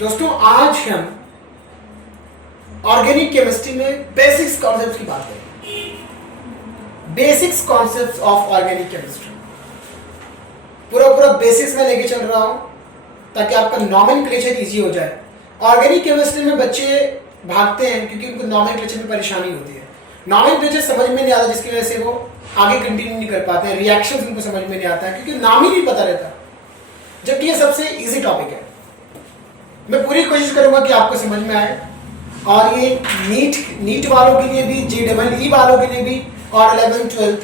दोस्तों आज हम ऑर्गेनिक केमिस्ट्री में बेसिक्स कॉन्सेप्ट्स की बात करेंगे। Basics concepts of organic chemistry पूरा बेसिक्स में लेके चल रहा हूं ताकि आपका नॉमेनक्लेचर इजी हो जाए। ऑर्गेनिक केमिस्ट्री में बच्चे भागते हैं क्योंकि उनको नॉमेनक्लेचर में परेशानी होती है। नॉमेनक्लेचर समझ में नहीं आता जिसकी वजह से वो आगे कंटिन्यू नहीं कर पाते हैं। रिएक्शंस उनको समझ में नहीं आता है क्योंकि नाम ही नहीं पता रहता, जबकि ये सबसे इजी टॉपिक है। मैं पूरी कोशिश करूंगा कि आपको समझ में आए और ये नीट वालों के लिए भी, JEE वालों के लिए भी और 11th 12th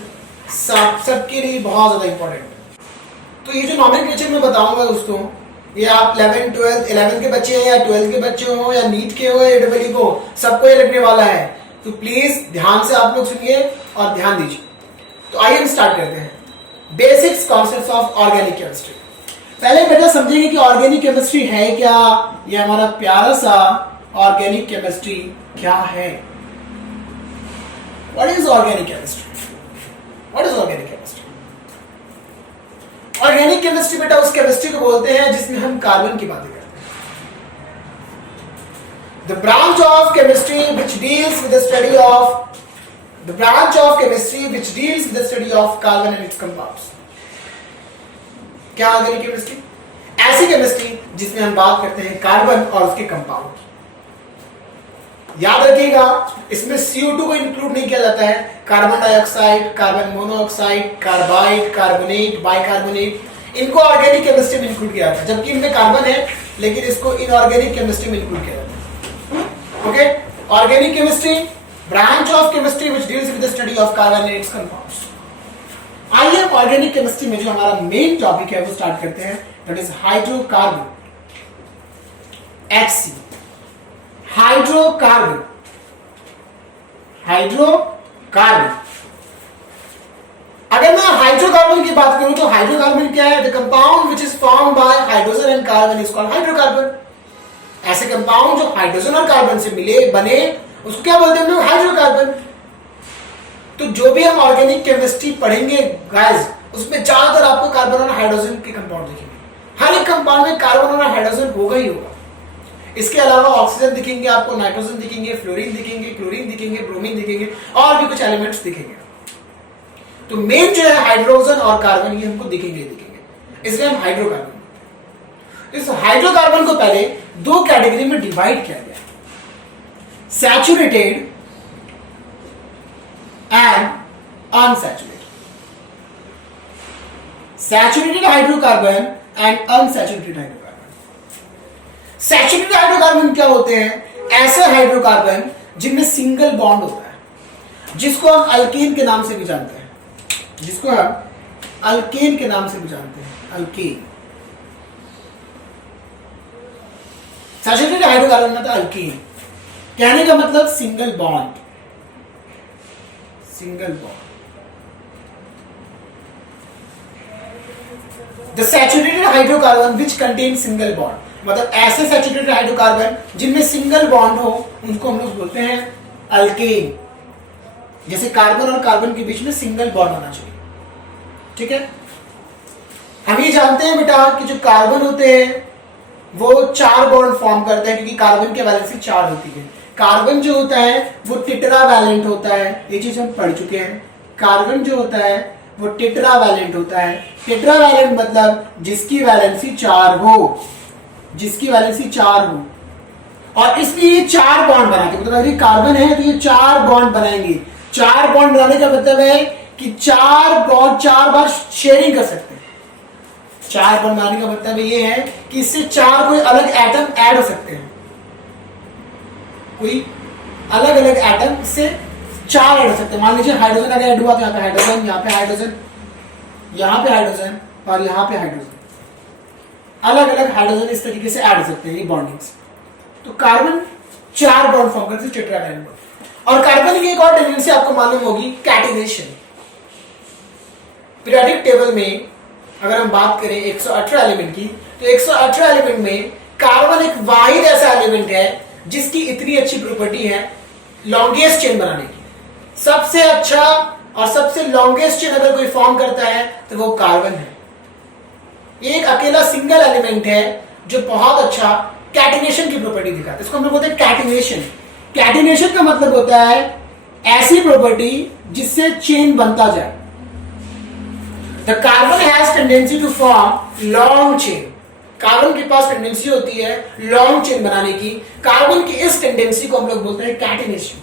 सबके लिए बहुत ज्यादा इंपॉर्टेंट। तो ये जो नॉमेनक्लेचर मैं बताऊंगा दोस्तों, ये आप 11th 12th 11 के बच्चे हैं या 12 के बच्चे हो या नीट के हो या JEE को, सबको ये लगने वाला है। तो प्लीज ध्यान से आप लोग सुनिए और ध्यान दीजिए। तो आइए हम स्टार्ट करते हैं। Basics concepts of organic chemistry. पहले बेटा समझेंगे कि ऑर्गेनिक केमिस्ट्री है क्या। ये हमारा प्यारा सा ऑर्गेनिक केमिस्ट्री क्या है। What is organic chemistry? What is organic chemistry? Organic chemistry बेटा उस केमिस्ट्री को बोलते हैं जिसमें हम कार्बन की बातें करते हैं। The branch of chemistry which deals with the study of carbon and it's compounds. क्या ऑर्गेनिक केमिस्ट्री? ऐसी केमिस्ट्री जिसमें हम बात करते हैं कार्बन और उसके कंपाउंड। याद रखिएगा, इसमें CO2 को इंक्लूड नहीं किया जाता है। Carbon dioxide, carbon monoxide, carbide, carbonate, bicarbonate, इनको ऑर्गेनिक केमिस्ट्री में इंक्लूड किया जाता है, जबकि इनमें कार्बन है लेकिन इसको इनऑर्गेनिक केमिस्ट्री में इंक्लूड किया जाता है। Okay, organic chemistry branch of chemistry which deals with the study of carbon and it's compounds. आइए हम ऑर्गेनिक केमिस्ट्री में जो हमारा मेन टॉपिक है वो स्टार्ट करते हैं। That is hydrocarbon, HC। Hydrocarbon अगर मैं हाइड्रोकार्बन की बात करूं तो हाइड्रोकार्बन क्या है? The compound which is formed by hydrogen and carbon is called hydrocarbon. ऐसे कंपाउंड जो हाइड्रोजन और कार्बन से मिले बने उसको क्या बोलते हैं हम लोग? हाइड्रोकार्बन। तो जो भी हम ऑर्गेनिक केमिस्ट्री पढ़ेंगे गाइस, उसमें ज्यादातर आपको कार्बन और हाइड्रोजन के कंपाउंड दिखेंगे। हर एक कंपाउंड में कार्बन और हाइड्रोजन होगा ही होगा। इसके अलावा ऑक्सीजन दिखेंगे आपको, नाइट्रोजन दिखेंगे, फ्लोरीन दिखेंगे, क्लोरीन दिखेंगे, ब्रोमीन दिखेंगे और भी कुछ एलिमेंट्स दिखेंगे। तो मेन जो है हाइड्रोजन और कार्बन, ये हमको दिखेंगे, इसलिए हम हाइड्रोकार्बन। इस हाइड्रोकार्बन को पहले दो कैटेगरी में डिवाइड किया गया, saturated and unsaturated. Saturated hydrocarbon and unsaturated hydrocarbon. Saturated hydrocarbon क्या होते हैं? ऐसे हाइड्रोकार्बन जिनमें सिंगल बॉन्ड होता है, जिसको हम अल्केन के नाम से भी जानते हैं। अल्केन। सैचुरेटेड हाइड्रोकार्बन मतलब अल्केन, कहने का मतलब single bond. The saturated hydrocarbon which contains single bond, मतलब ऐसे सैचुरेटेड हाइड्रोकार्बन जिनमें सिंगल बॉन्ड हो उनको हम लोग बोलते हैं अल्केन। जैसे कार्बन और कार्बन के बीच में सिंगल बॉन्ड होना चाहिए। ठीक है, हम ये जानते हैं बेटा कि जो कार्बन होते हैं वो 4 बॉन्ड फॉर्म करते हैं, क्योंकि कार्बन की वैलेंसी 4 होती है। कार्बन जो होता है वो टेट्रावैलेंट होता है, ये चीज हम पढ़ चुके हैं। कार्बन जो होता है वो टेट्रावैलेंट होता है। टेट्रावैलेंट मतलब जिसकी वैलेंसी 4 हो, और इसलिए ये 4 बॉन्ड बनाते हैं। मतलब अगर कार्बन है तो ये 4 बॉन्ड बनाएंगे। 4 बॉन्ड बनाने का मतलब है कि 4 बॉन्ड 4 बार शेयरिंग कर सकते हैं। 4 बॉन्ड बनाने का मतलब ये है कि इससे 4 कोई अलग एटम ऐड हो सकते हैं। कोई अलग अलग एटम से 4 ऐड हो सकते हैं। मान लीजिए हाइड्रोजन अगर ऐड हुआ तो यहाँ पे हाइड्रोजन, यहाँ पे हाइड्रोजन, यहाँ पे हाइड्रोजन और यहाँ पे हाइड्रोजन, अलग अलग हाइड्रोजन इस तरीके से ऐड हो सकते हैं, ये बॉन्डिंग से। तो कार्बन 4 बॉन्ड फॉर्म करते हैं, टेट्रावैलेंट बॉन्ड। और कार्बन की एक और टेंडेंसी आपको मालूम होगी, कैटेनेशन। पीरियोडिक टेबल में अगर हम बात करें 118 एलिमेंट की, तो 118 एलिमेंट में कार्बन एक वाहिद ऐसा एलिमेंट है जिसकी इतनी अच्छी प्रॉपर्टी है लॉन्गेस्ट चेन बनाने की। सबसे अच्छा और सबसे लॉन्गेस्ट चेन अगर कोई फॉर्म करता है तो वो कार्बन है। एक अकेला सिंगल एलिमेंट है जो बहुत अच्छा कैटिनेशन की प्रॉपर्टी दिखाता है, इसको हम लोग बोलते हैं कैटिनेशन। कैटिनेशन का मतलब होता है ऐसी प्रॉपर्टी जिससे चेन बनता जाए। The carbon has tendency to form long chain, carbon के पास टेंडेंसी होती है लॉन्ग चेन बनाने की। कार्बन की इस टेंडेंसी को हम लोग बोलते हैं कैटिनेशन।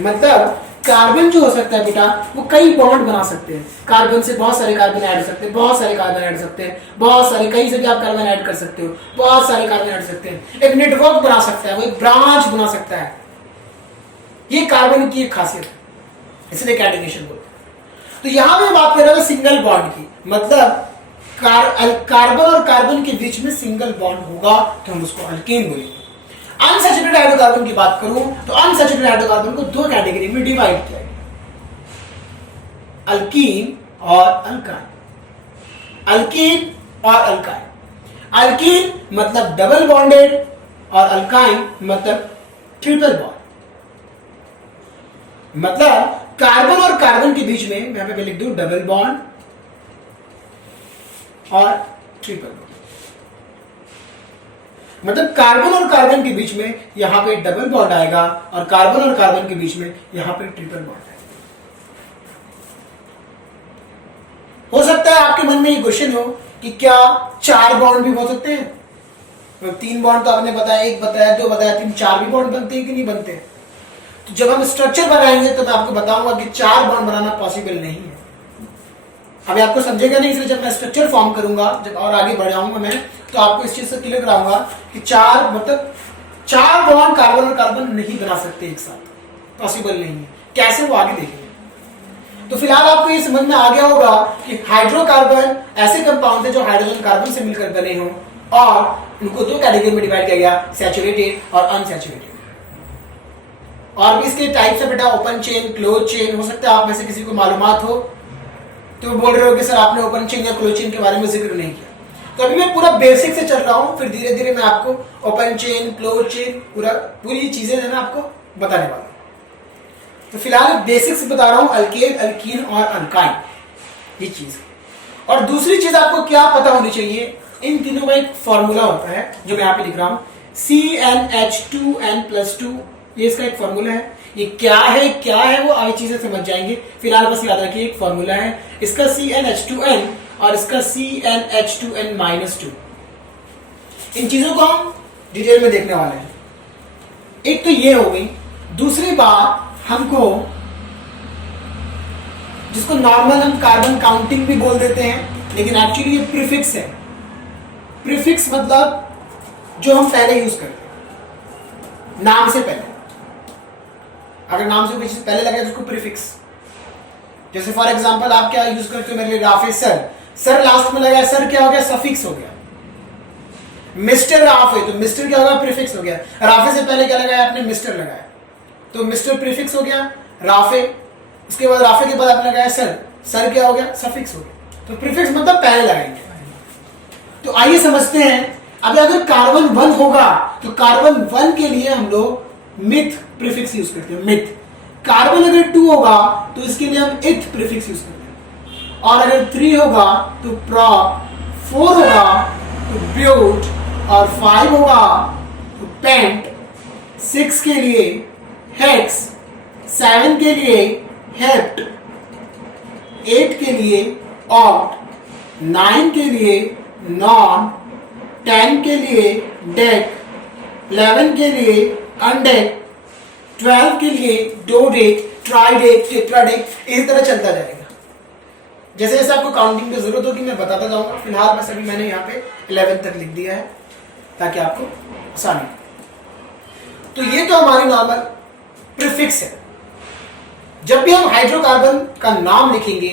मतलब कार्बन जो हो सकता है बेटा, वो कई बॉन्ड बना सकते हैं। कार्बन से बहुत सारे कार्बन ऐड हो सकते हैं, बहुत सारे कार्बन ऐड हो सकते हैं, बहुत सारे, कहीं से भी आप कार्बन ऐड कर सकते हो, बहुत सारे कार्बन ऐड कर सकते हैं। एक नेटवर्क बना सकता है, वो एक ब्रांच बना सकता है। ये कार्बन की एक खासियत है, इसलिए कैटिनेशन बोलते हैं। तो यहां पे बात कर रहा था सिंगल बॉन्ड की, मतलब कार्बन और कार्बन के बीच में सिंगल बॉन्ड होगा तो हम उसको अल्केन बोलेंगे। अनसैचुरेटेड हाइड्रोकार्बन की बात करूं तो अनसैचुरेटेड हाइड्रोकार्बन को दो कैटेगरी में डिवाइड किया गया, अल्कीन और अल्काइन। अल्कीन और अल्काइन। अल्कीन मतलब डबल बॉन्डेड और अल्काइन मतलब ट्रिपल बॉन्ड। मतलब कार्बन और कार्बन के बीच में मैं यहां पे लिख दूं डबल बॉन्ड और ट्रिपल बॉन्ड। मतलब कार्बन और कार्बन के बीच में यहां पे डबल बॉन्ड आएगा और कार्बन और कार्बन के बीच में यहां पे ट्रिपल बॉन्ड आएगा। हो सकता है आपके मन में ये क्वेश्चन हो कि क्या 4 बॉन्ड भी हो सकते हैं? तो 3 बॉन्ड तो आपने बताया, 1 बताया, 2 बताया, 3, 4 भी बॉन्ड बनते हैं कि नहीं बनते? तो जब हम स्ट्रक्चर बनाएंगे तो मैं आपको बताऊंगा कि 4 बॉन्ड बनाना पॉसिबल नहीं है। अभी आपको समझेगा नहीं, इसलिए जब मैं स्ट्रक्चर फॉर्म करूंगा, जब और आगे बढ़ जाऊंगा मैं, तो आपको इस चीज से क्लियर कराऊंगा कि 4 मतलब 4 बॉन्ड कार्बन और कार्बन नहीं बना सकते एक साथ, पॉसिबल नहीं है। कैसे, वो आगे देखेंगे। तो फिलहाल आपको ये समझ में आ गया होगा कि हाइड्रोकार्बन ऐसे कंपाउंड है जो हाइड्रोजन कार्बन से मिलकर बने हों और उनको 2 कैटेगरी में डिवाइड किया गया, सैचुरेटेड और अनसैचुरेटेड। और भी इसके टाइप्स है बेटा, ओपन चेन, क्लोज चेन। हो सकता है आप में से किसी को मालूमात हो तो बोल रहे हो कि सर आपने ओपन चेन या क्लोज चेन के बारे में जिक्र नहीं किया। तो अभी मैं पूरा बेसिक से चल रहा हूं, फिर धीरे धीरे मैं आपको ओपन चेन, क्लोज चेन, पूरी चीजें जो है आपको बताने वाला हूं। तो फिलहाल बेसिक से बता रहा हूं, अल्केन, अल्कीन और अल्काइन, ये चीज। और दूसरी चीज आपको क्या पता होनी चाहिए, इन तीनों का एक फॉर्मूला होता है जो मैं यहाँ पे लिख रहा हूं, CnH2n+2। ये इसका एक फॉर्मूला है। ये क्या है वो आगे चीजें समझ जाएंगे। फिलहाल बस याद रखिए एक फॉर्मूला है इसका CnH2n और इसका CnH2n-2। इन चीजों को हम डिटेल में देखने वाले हैं। एक तो ये हो गई। दूसरी बात, हमको जिसको नॉर्मल हम कार्बन काउंटिंग भी बोल देते हैं, लेकिन एक्चुअली ये प्रीफिक्स है। प्रीफिक्स मतलब जो हम पहले यूज करते हैं, नाम से पहले। अगर नाम से कोई चीज पहले लगे तो उसको प्रीफिक्स। जैसे फॉर एग्जांपल आप क्या यूज करते हो, मेरे लिए राफे सर, सर लास्ट में लगाया, सर क्या हो गया, सफिक्स हो गया। मिस्टर राफे, तो मिस्टर क्या होगा, प्रीफिक्स हो गया। राफे से पहले क्या लगाया आपने, मिस्टर लगाया, तो मिस्टर प्रीफिक्स हो गया, राफे। उसके बाद राफे के बाद आपने लगाया सर, सर क्या हो गया, सफिक्स हो गया। तो प्रीफिक्स मतलब पहले लगाएंगे। तो आइए समझते हैं। अब अगर कार्बन 1 होगा तो कार्बन 1 के लिए हम लोग मिथ प्रीफिक्स यूज करते हैं, मिथ। कार्बन अगर 2 होगा तो इसके लिए हम इथ प्रीफिक्स यूज करते हैं। और अगर 3 होगा तो प्रोप, 4 होगा तो ब्यूट, और 5 होगा तो पेंट, 6 के लिए हेक्स, 7 के लिए हेप्ट, 8 के लिए ऑक्ट, 9 के लिए नॉन, 10 के लिए डेक, 11 के लिए अनडेक, 12 के लिए डोडेक, ट्राइडेक, टेट्राडेक, इसी तरह चलता जाएगा। जैसे जैसे आपको काउंटिंग की जरूरत होगी मैं बताता जाऊंगा। फिलहाल बस अभी मैंने यहाँ पे 11 तक लिख दिया है ताकि आपको आसानी। तो ये तो हमारी नॉर्मल प्रीफिक्स है। जब भी हम हाइड्रोकार्बन का नाम लिखेंगे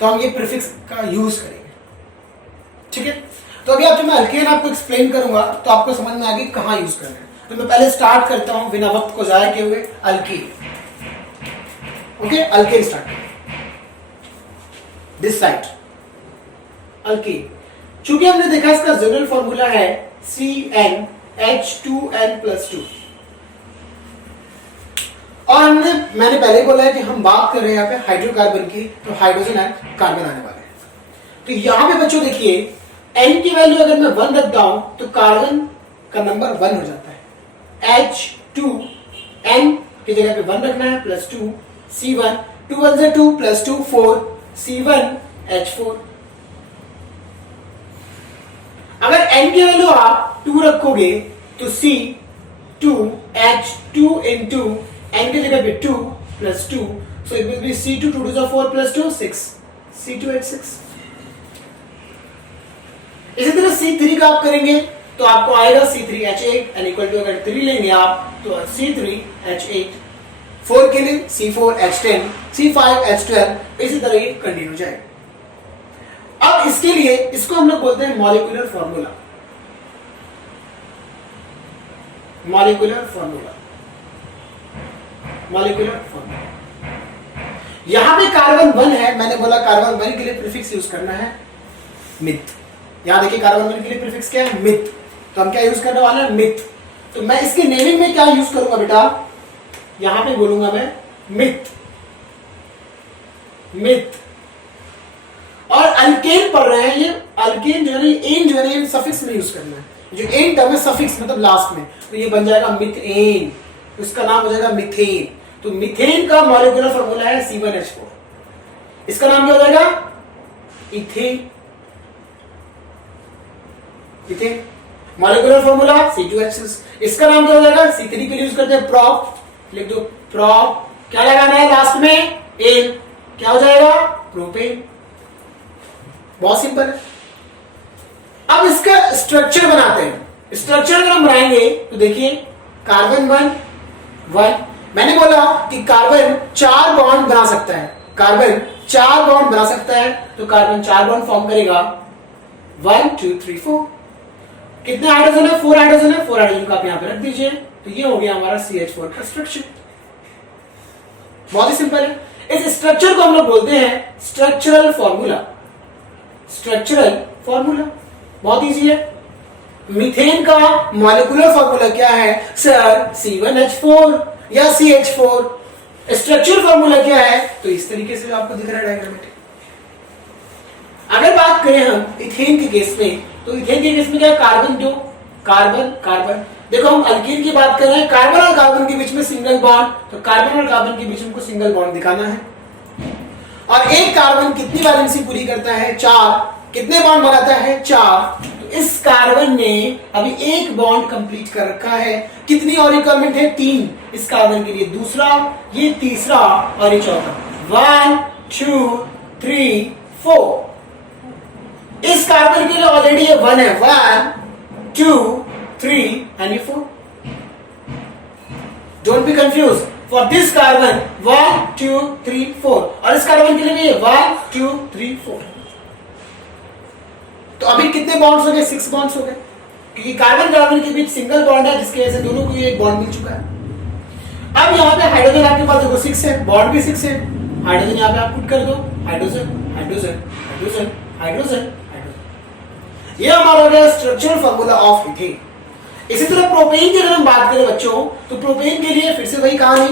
तो हम ये प्रीफिक्स का यूज करेंगे, ठीक है। तो अभी आप जब मैं अल्केन आपको एक्सप्लेन करूंगा तो आपको समझ में आएगी कहाँ यूज करना है। तो मैं पहले स्टार्ट करता हूं बिना वक्त को जाया किए हुए, alkane. Okay, alkane start this side, alkane. चूंकि हमने देखा इसका जनरल फॉर्मूला है CnH2n+2, और मैंने पहले बोला है कि हम बात कर रहे हैं यहाँ पे हाइड्रोकार्बन की, तो हाइड्रोजन एंड कार्बन आने वाले हैं। तो यहां पे बच्चों देखिए, n की वैल्यू अगर मैं 1 रखता हूं तो कार्बन का नंबर 1 हो जाता है। H2N की जगह पे 1 रखना है, प्लस 2 C1, 2 1 से 2 प्लस 2 4 C1H4। अगर N की वैल्यू आप 2 रखोगे तो C2H2 into N की जगह पे 2 plus 2, so it will be C2 2 to 4 plus 2 6 C2H6। इसी तरह C3 का आप करेंगे तो आपको आएगा C3H8 एन इक्वल टू, अगर 3 लेंगे आप तो C3H8, 4 के लिए C4H10, C5H12, इसी तरह ये कंटिन्यू जाएगा। अब इसके लिए इसको हम लोग बोलते हैं molecular formula. Molecular formula, molecular formula. यहां पे कार्बन 1 है, मैंने बोला कार्बन 1 के लिए प्रीफिक्स यूज करना है मिथ। यहां देखिए कार्बन 1 के लिए प्रीफिक्स क्या है, मिथ। तो हम क्या यूज करने वाले हैं, मिथ। तो मैं इसके नेमिंग में क्या यूज करूंगा बेटा, यहां पे बोलूंगा मैं मिथ, मिथ। और अल्केन पढ़ रहे हैं, ये अल्केन जो है एन जो है सफिक्स में यूज करना है। जो एन टर्म है सफिक्स मतलब लास्ट में, तो ये बन जाएगा मिथेन, उसका नाम हो जाएगा मिथेन। तो मिथेन का मॉलिक्यूलर फॉर्मूला है C1H4। इसका नाम क्या हो जाएगा, ethane. Ethane molecular formula C2H6। इसका नाम क्या हो जाएगा, C3 के लिए यूज करते हैं प्रॉप, लिख दो प्रॉप। क्या लगाना है लास्ट में, एन, क्या हो जाएगा, प्रोपेन। बहुत सिंपल है। अब इसका स्ट्रक्चर बनाते हैं। स्ट्रक्चर अगर हम बनाएंगे तो देखिए कार्बन 1, मैंने बोला कि कार्बन 4 बॉन्ड बना सकता है, कार्बन 4 बॉन्ड बना सकता है, तो कार्बन 4 बॉन्ड फॉर्म करेगा 1 2 3 4। कितने हाइड्रोजन है, 4 हाइड्रोजन है, 4 हाइड्रोजन को आप यहां पे रख दीजिए, तो ये हो गया हमारा CH4 का स्ट्रक्चर। बहुत ही सिंपल है। इस स्ट्रक्चर को हम लोग बोलते हैं स्ट्रक्चरल फॉर्मूला। स्ट्रक्चरल फॉर्मूला बहुत इजी है। मीथेन का मॉलिक्यूलर फॉर्मूला क्या है सर, C1H4 या CH4। स्ट्रक्चरल फॉर्मूला क्या है, तो इस तरीके से आपको दिख रहा है डायग्राम में। अगर बात करें हम इथेन के केस में, तो इथेन के केस में क्या है, कार्बन 2, कार्बन कार्बन। देखो हम अल्कीन की बात कर रहे हैं, कार्बन और कार्बन के बीच में सिंगल बॉन्ड, तो कार्बन और कार्बन के बीच में सिंगल बॉन्ड दिखाना है। और एक कार्बन कितनी वैलेंसी पूरी करता है, 4। कितने बॉन्ड बनाता है, 4। तो इस कार्बन ने अभी एक बॉन्ड कंप्लीट कर रखा है। कितनी और रिक्वायरमेंट है, 3 इस कार्बन के लिए, दूसरा, ये तीसरा और ये चौथा। 1 2 3 4। इस कार्बन के लिए ऑलरेडी ये 1 है, 1 2 3 एंड ये 4। Don't be confuse, for this carbon 1 2 3 4, और इस कार्बन के लिए भी 1 2 3 4। तो अभी कितने बॉन्ड्स हो गए, 6 बॉन्ड्स हो गए, क्योंकि कार्बन कार्बन के बीच सिंगल बॉन्ड है, जिसकी वजह से दोनों को एक बॉन्ड मिल चुका है। अब यहाँ पे हाइड्रोजन आपके पास देखो 6 है, बॉन्ड भी 6 है। हाइड्रोजन यहाँ पे आप पुट कर दो, हाइड्रोजन हाइड्रोजन हाइड्रोजन हाइड्रोजन। ये हमारा हो गया स्ट्रक्चरल फॉर्मूला ऑफ इथेन। इसी तरह प्रोपेन की अगर हम बात करें बच्चों, तो प्रोपेन के लिए फिर से वही कहानी,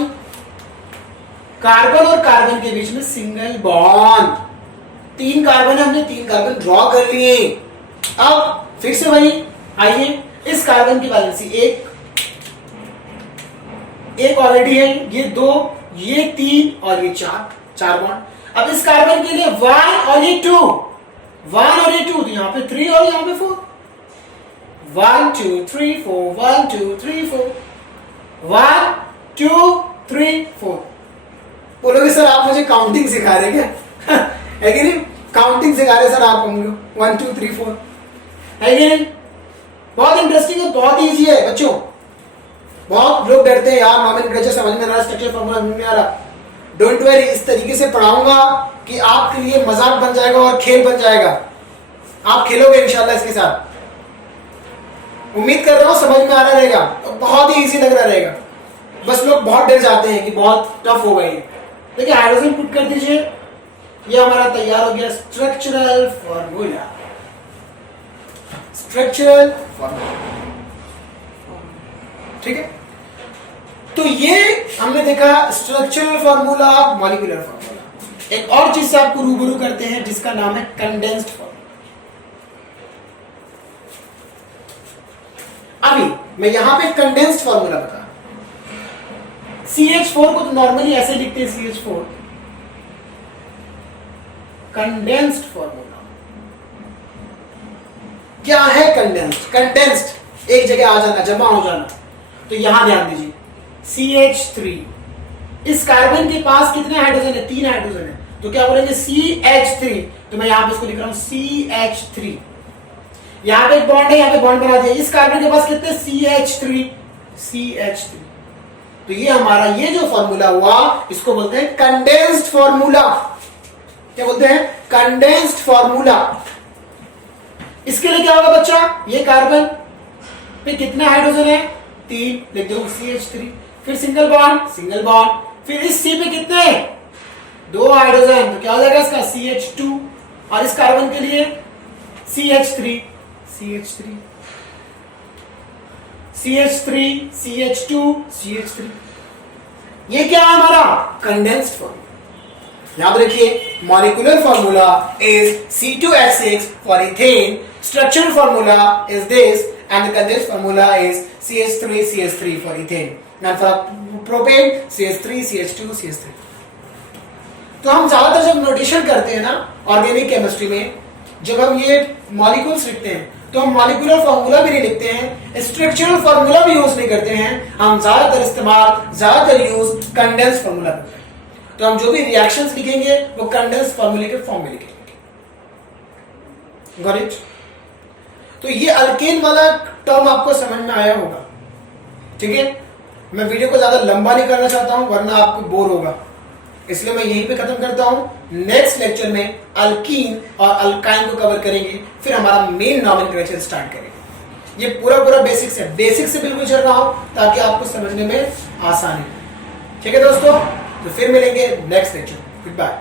कार्बन और कार्बन के बीच में सिंगल बॉन्ड। 3 कार्बन है, हमने 3 कार्बन ड्रॉ कर लिए। अब फिर से वही, आइए इस कार्बन की वैलेंसी 1 ऑलरेडी है, ये 2, ये 3 और ये 4 बॉन्ड। अब इस कार्बन के लिए 1 और ये 2, 1 और ये 2, तो यहाँ पे 3 और यहाँ पे 4। 1 2 3 4, 1 2 3 4, 1 2 3 4। बोलोगे सर आप मुझे काउंटिंग सिखा रहे क्या है कि नहीं, काउंटिंग सिखा रहे सर आप होंगे, 1 2 3 4 है कि नहीं। बहुत इंटरेस्टिंग है, बहुत इजी है बच्चों। बहुत लोग डरते हैं यार नॉमेनक्लेचर समझ में आ रहा है, स्ट्रक्चर फॉर्मूला समझ में आ रहा। डोंट वरी, इस तरीके से पढ़ाऊंगा कि आपके लिए मजाक बन जाएगा और खेल बन जाएगा। आप खेलोगे इंशाल्लाह इसके साथ। उम्मीद कर रहा हूं समझ में आ रहा रहेगा, तो बहुत ही इजी लग रहा रहेगा। बस लोग बहुत डर जाते हैं कि बहुत टफ होगा ये। देखिए हाइड्रोजन पुट कर दीजिए, ये हमारा तैयार हो गया स्ट्रक्चरल फॉर्मूला। स्ट्रक्चरल फॉर्मूला, ठीक है। तो ये हमने देखा स्ट्रक्चरल फॉर्मूला, मॉलिक्यूलर फॉर्मूला। एक और चीज से आपको रूबरू करते हैं जिसका नाम है कंडेंस्ड फॉर्मूला। अभी मैं यहां पे कंडेंस्ड फॉर्मूला बता, CH4 को तो नॉर्मली ऐसे लिखते हैं, CH4 कंडेंस्ड फॉर्मूला। क्या है कंडेंस्ड? कंडेंस्ड एक जगह आ जाना, जमा हो जाना। तो यहां ध्यान दीजिए, CH3, इस कार्बन के पास कितने हाइड्रोजन है? 3 हाइड्रोजन है, तो क्या बोलेंगे? CH3। तो मैं यहां पे इसको लिख रहा हूं CH3। यहां पे एक बॉन्ड है, यहां पे बॉन्ड बना दिया। इस कार्बन के पास कितने? CH3। तो ये हमारा ये जो फॉर्मूला हुआ, इसको बोलते हैं कंडेंस्ड फॉर्मूला। क्या बोलते हैं? Condensed formula. इसके लिए क्या होगा बच्चा? ये कार्बन पे कितने हाइड्रोजन है? 3, लिख दो CH3। फिर सिंगल बॉन्ड, फिर इस C पे कितने? 2 हाइड्रोजन, तो क्या हो जाएगा इसका? CH2। और इस कार्बन के लिए CH3, CH2। ये क्या है हमारा? Condensed formula. याद रखिए, molecular formula is C2H6 for ethane, structural formula is this, and the condensed formula is CH3 for ethane, and for propane CH3। तो हम ज्यादातर जब नोटेशन करते हैं ना ऑर्गेनिक केमिस्ट्री में, जब हम ये मॉलिक्यूल्स लिखते हैं, तो हम मॉलिक्यूलर फॉर्मूला भी नहीं लिखते हैं, स्ट्रक्चरल फॉर्मूला भी यूज नहीं करते हैं। हम ज्यादातर यूज कंडेंस्ड फॉर्मूला करते हैं। तो हम जो भी रिएक्शंस लिखेंगे वो कंडेंस्ड फॉर्मूले के फॉर्म में लिखेंगे। Got it? तो ये अल्केन वाला टर्म आपको समझ में आया होगा, ठीक है? मैं वीडियो को ज्यादा लंबा नहीं करना चाहता हूं, वरना आपको बोर होगा, इसलिए मैं यहीं पे खत्म करता हूं। नेक्स्ट लेक्चर में अल्कीन और अल्काइन को कवर करेंगे, फिर हमारा मेन नॉमेनक्लेचर स्टार्ट करेंगे। ये पूरा बेसिक्स है, बेसिक से बिल्कुल चल रहा हूं ताकि आपको समझने में आसानी हो। ठीक है दोस्तों, तो फिर मिलेंगे नेक्स्ट लेक्चर। Good bye.